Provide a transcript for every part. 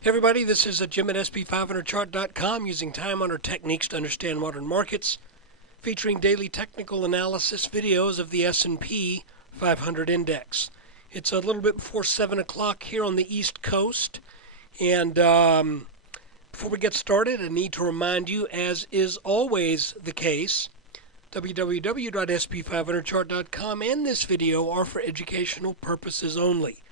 Hey everybody, this is Jim at SP500chart.com using time-honored techniques to understand modern markets, featuring daily technical analysis videos of the S&P 500 index. It's a little bit before 7 o'clock here on the East Coast, and before we get started, I need to remind you, as is always the case, www.sp500chart.com and this video are for educational purposes only.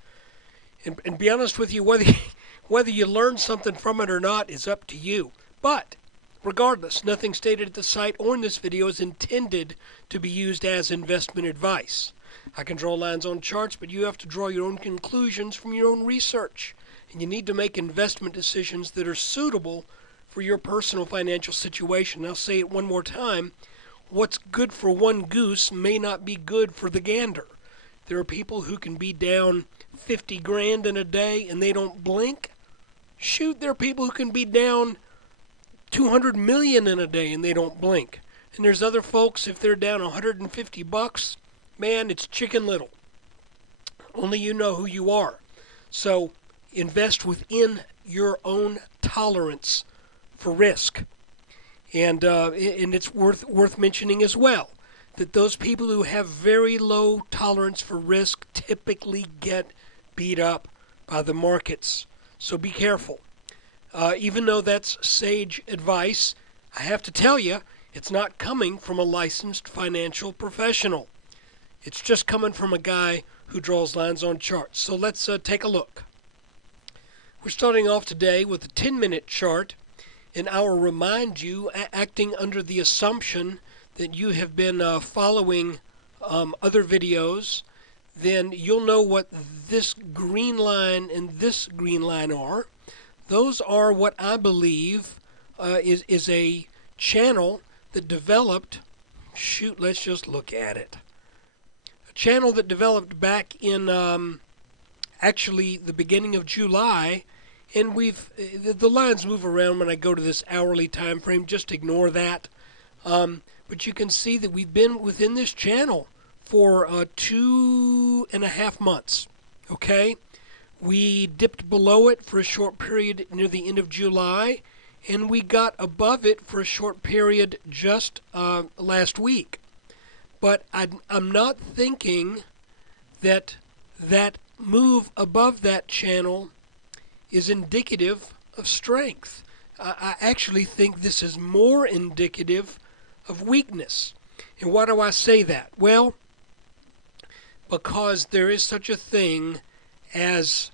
And be honest with you, whether you learn something from it or not is up to you. But regardless, nothing stated at the site or in this video is intended to be used as investment advice. I can draw lines on charts, but you have to draw your own conclusions from your own research. And you need to make investment decisions that are suitable for your personal financial situation. I'll say it one more time. What's good for one goose may not be good for the gander. There are people who can be down 50 grand in a day and they don't blink. Shoot, there are people who can be down 200 million in a day and they don't blink. And there's other folks, if they're down 150 bucks, man, it's Chicken Little. Only you know who you are. So invest within your own tolerance for risk. And it's worth mentioning as well that those people who have very low tolerance for risk typically get beat up by the markets. So be careful. Even though that's sage advice, I have to tell you, it's not coming from a licensed financial professional. It's just coming from a guy who draws lines on charts. So let's take a look. We're starting off today with a 10-minute chart, and I'll remind you, acting under the assumption that you have been following other videos, then you'll know what this green line and this green line are. Those are what I believe is a channel that developed, let's just look at it. A channel that developed back in actually the beginning of July, and the lines move around when I go to this hourly time frame, just ignore that. But you can see that we've been within this channel for 2.5 months. Okay? We dipped below it for a short period near the end of July, and we got above it for a short period just last week. But I'm not thinking that that move above that channel is indicative of strength. I actually think this is more indicative of weakness. And why do I say that? Well, because there is such a thing as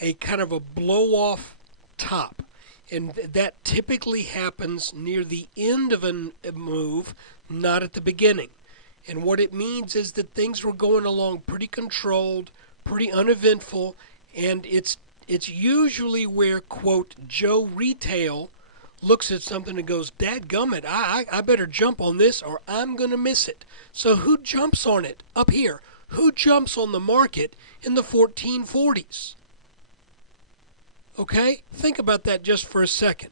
a kind of a blow-off top. And that typically happens near the end of a move, not at the beginning. And what it means is that things were going along pretty controlled, pretty uneventful, and it's usually where, quote, Joe Retail looks at something and goes, dadgummit, I better jump on this or I'm going to miss it. So who jumps on it up here? Who jumps on the market in the 1440s? Okay? Think about that just for a second.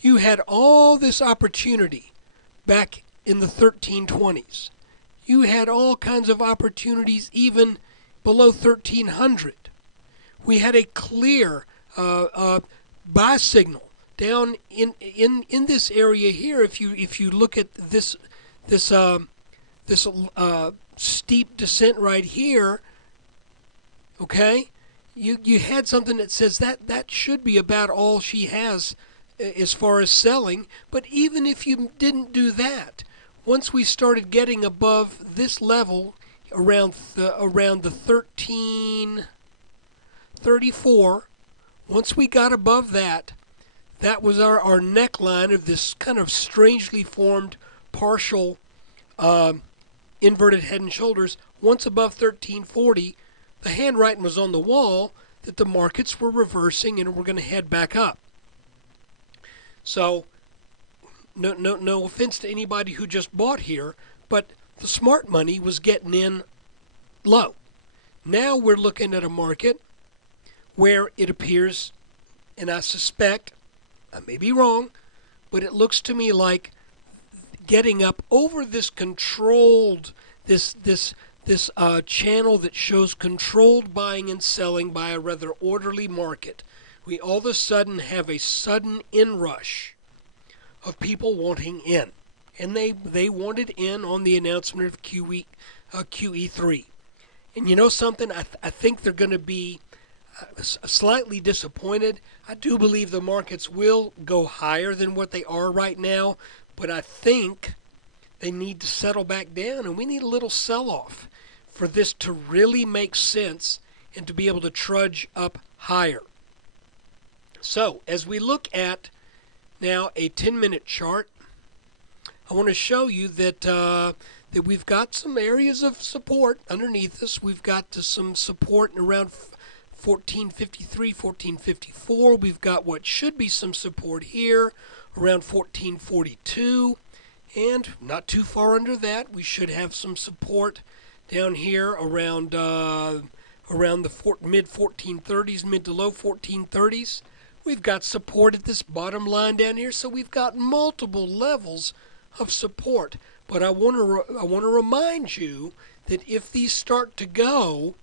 You had all this opportunity back in the 1320s. You had all kinds of opportunities even below 1300. We had a clear buy signal down in this area here. If you look at this steep descent right here, okay, you had something that says that should be about all she has as far as selling. But even if you didn't do that, once we started getting above this level around the 1334, once we got above that, that was our neckline of this kind of strangely formed partial inverted head and shoulders. Once above 1340, the handwriting was on the wall that the markets were reversing and were going to head back up. So, no offense to anybody who just bought here, but the smart money was getting in low. Now we're looking at a market where it appears, and I suspect, I may be wrong, but it looks to me like getting up over this controlled, this channel that shows controlled buying and selling by a rather orderly market, we all of a sudden have a sudden inrush of people wanting in. And they wanted in on the announcement of QE3. And you know something? I think they're going to be slightly disappointed. I do believe the markets will go higher than what they are right now, but I think they need to settle back down, and we need a little sell-off for this to really make sense and to be able to trudge up higher. So, as we look at now a 10-minute chart, I want to show you that that we've got some areas of support underneath us. We've got some support around 1453, 1454. We've got what should be some support here around 1442. And not too far under that, we should have some support down here around the mid-1430s, mid to low 1430s. We've got support at this bottom line down here, so we've got multiple levels of support. But I want to remind you that if these start to go,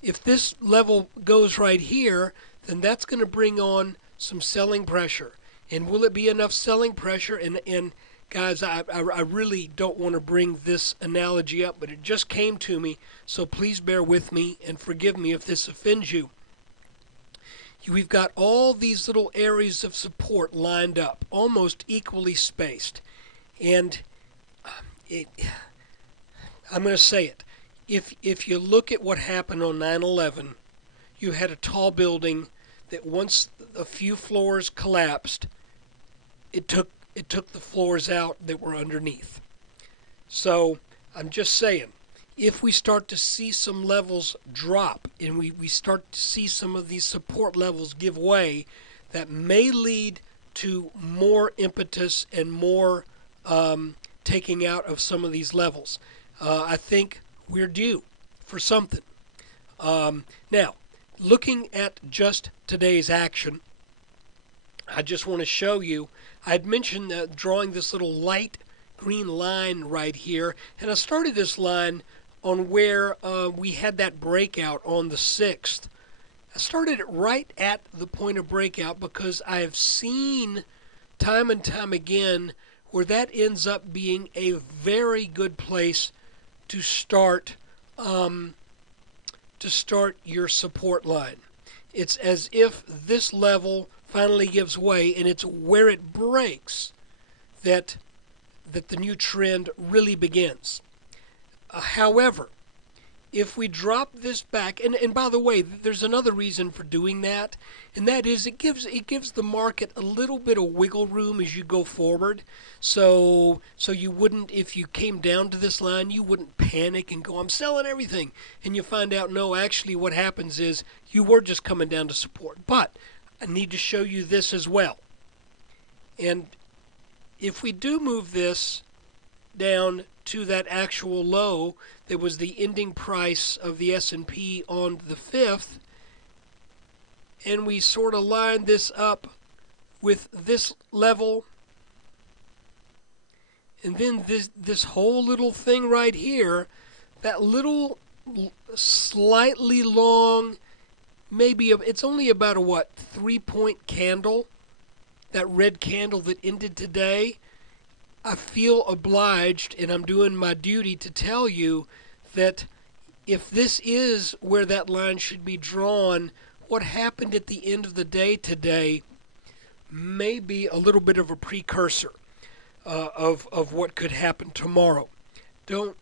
if this level goes right here, then that's going to bring on some selling pressure. And will it be enough selling pressure? And guys, I really don't want to bring this analogy up, but it just came to me, so please bear with me and forgive me if this offends you. We've got all these little areas of support lined up, almost equally spaced. And I'm going to say it. If you look at what happened on 9/11, you had a tall building that once a few floors collapsed, it took the floors out that were underneath. So I'm just saying, if we start to see some levels drop and we start to see some of these support levels give way, that may lead to more impetus and more taking out of some of these levels. I think we're due for something. Now, looking at just today's action, I just want to show you, I had mentioned drawing this little light green line right here, and I started this line on where we had that breakout on the 6th. I started it right at the point of breakout because I have seen time and time again where that ends up being a very good place to start your support line. It's as if this level finally gives way, and it's where it breaks that the new trend really begins. However, if we drop this back, and by the way, there's another reason for doing that, and that is it gives the market a little bit of wiggle room as you go forward. So you wouldn't, if you came down to this line, you wouldn't panic and go, I'm selling everything, and you find out, no, actually what happens is you were just coming down to support. But I need to show you this as well. And if we do move this down to that actual low that was the ending price of the S&P on the 5th, and we sort of line this up with this level, and then this whole little thing right here, that little slightly long, maybe it's only about a 3-point candle, that red candle that ended today. I feel obliged, and I'm doing my duty to tell you that if this is where that line should be drawn, what happened at the end of the day today may be a little bit of a precursor of what could happen tomorrow.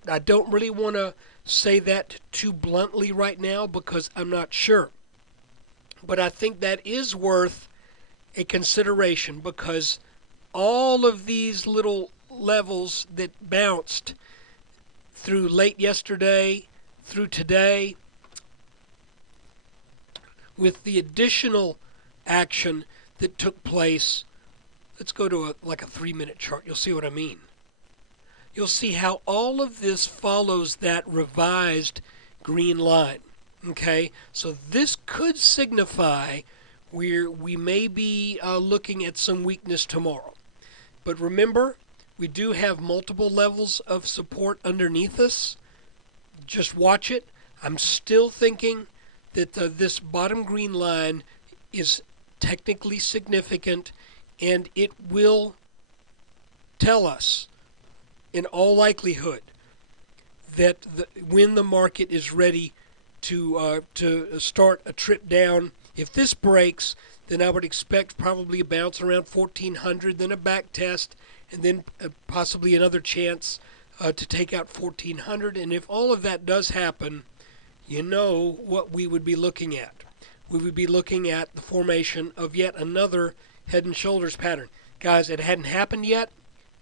I don't really want to say that too bluntly right now because I'm not sure. But I think that is worth a consideration because all of these little levels that bounced through late yesterday, through today, with the additional action that took place, let's go to a 3-minute chart. You'll see what I mean. You'll see how all of this follows that revised green line. Okay, so this could signify where we may be looking at some weakness tomorrow. But remember, we do have multiple levels of support underneath us. just watch it. I'm still thinking that this bottom green line is technically significant, and it will tell us, in all likelihood, that when the market is ready to start a trip down. If this breaks, then I would expect probably a bounce around 1400, then a back test, and then possibly another chance to take out 1400. And if all of that does happen, you know what we would be looking at. We would be looking at the formation of yet another head and shoulders pattern. Guys, it hadn't happened yet.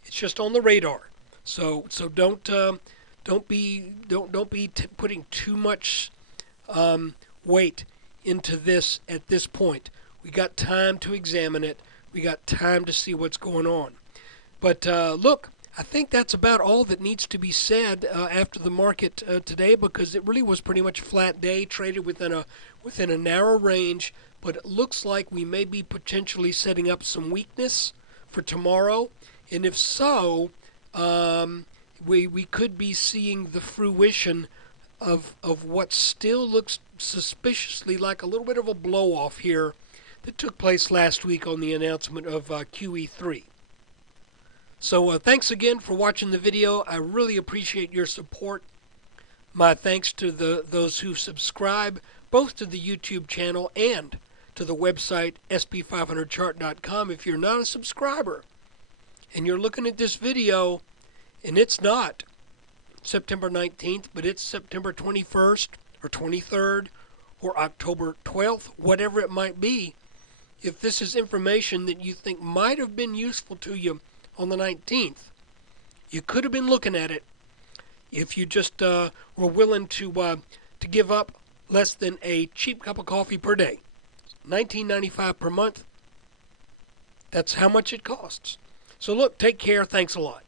It's just on the radar. So don't be putting too much weight into this at this point. We got time to examine it. We got time to see what's going on. But look, I think that's about all that needs to be said after the market today, because it really was pretty much a flat day, traded within a narrow range. But it looks like we may be potentially setting up some weakness for tomorrow, and if so, we could be seeing the fruition of what still looks suspiciously like a little bit of a blow-off here that took place last week on the announcement of QE3. So thanks again for watching the video. I really appreciate your support. My thanks to those who subscribe, both to the YouTube channel and to the website sp500chart.com. If you're not a subscriber and you're looking at this video and it's not September 19th, but it's September 21st or 23rd or October 12th, whatever it might be, if this is information that you think might have been useful to you on the 19th, you could have been looking at it if you just were willing to give up less than a cheap cup of coffee per day. $19.95 per month. That's how much it costs. So look, take care. Thanks a lot.